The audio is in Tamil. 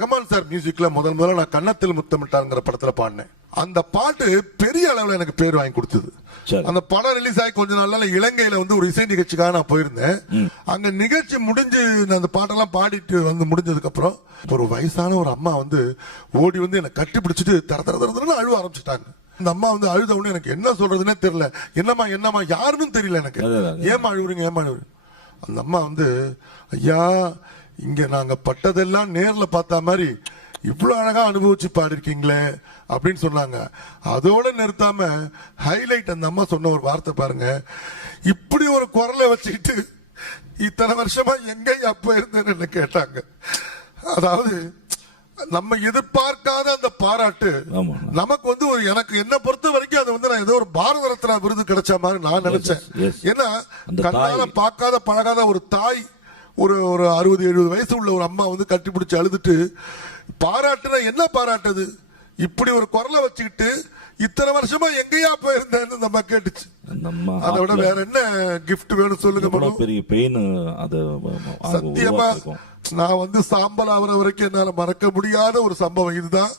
ரஹ்மான் சார் மியூசிக்ல முதல் முதல்ல நான் கன்னத்தில் முத்தமிட்டாங்கிற படத்துல பாடினேன். அந்த பாட்டு பெரிய அளவுல எனக்கு பேர் வாங்கி கொடுத்தது. அந்த படம் ரிலீஸ் ஆகி கொஞ்ச நாள்ல இலங்கையில வந்து ஒரு இசை நிகழ்ச்சிக்காக நான் போயிருந்தேன். அங்க நிகழ்ச்சி முடிஞ்சு நான் அந்த பாட்டெல்லாம் பாடிட்டு வந்து முடிஞ்சதுக்கு அப்புறம் ஒரு வயசான ஒரு அம்மா வந்து ஓடி வந்து என்னை கட்டி பிடிச்சிட்டு தர தர தர தரன்னு அழுவ ஆரம்பிச்சிட்டாங்க. இந்த அம்மா வந்து அழுத உடனே எனக்கு என்ன சொல்றதுன்னே தெரியல. என்னம்மா என்னம்மா யாருன்னு தெரியல எனக்கு. ஏமா அழுவுறீங்க ஏமா அழுவுறீங்க? அந்த அம்மா வந்து ஐயா இங்க நாங்க பட்டதெல்லாம் நேர்ல பார்த்த மாதிரி இவ்வளவு அழகா அனுபவிச்சு பாடிருக்கீங்களே அப்படின்னு சொன்னாங்க அதோட நிறுத்தாம ஹைலைட் அந்த அம்மா சொன்ன ஒரு வார்த்தை பாருங்க இப்படி ஒரு குரலை வச்சுக்கிட்டு இத்தனை வருஷமா எங்க அப்ப இருந்தேன்னு கேட்டாங்க அதாவது நம்ம எதிர்பார்க்காத அந்த பாராட்டு. நமக்கு வந்து ஒரு எனக்கு என்ன பொறுத்த வரைக்கும் அது வந்து நான் ஏதோ ஒரு பாரத ரத்னா விருது கிடைச்ச மாதிரி நான் நினைச்சேன். ஏன்னா கண்ணால. பார்க்காத பழகாத ஒரு தாய் ஒரு ஒரு அறுபது எழுபது வயசு உள்ள ஒரு அம்மா வந்து கட்டி பிடிச்சு அழுதுட்டு பாராட்டுனா என்ன பாராட்டுது? இப்படி ஒரு குரலை வச்சுக்கிட்டு இத்தனை வருஷமா எங்கேயா போயிருந்தேன்னு நம்ம கேட்டுச்சு. அதை விட வேற என்ன gift வேணும் சொல்லுங்க பெரிய பெயின் அது சத்தியமா நான் வந்து சாம்பல் ஆகிற வரைக்கும் என்னால மறக்க முடியாத ஒரு சம்பவம் இதுதான்.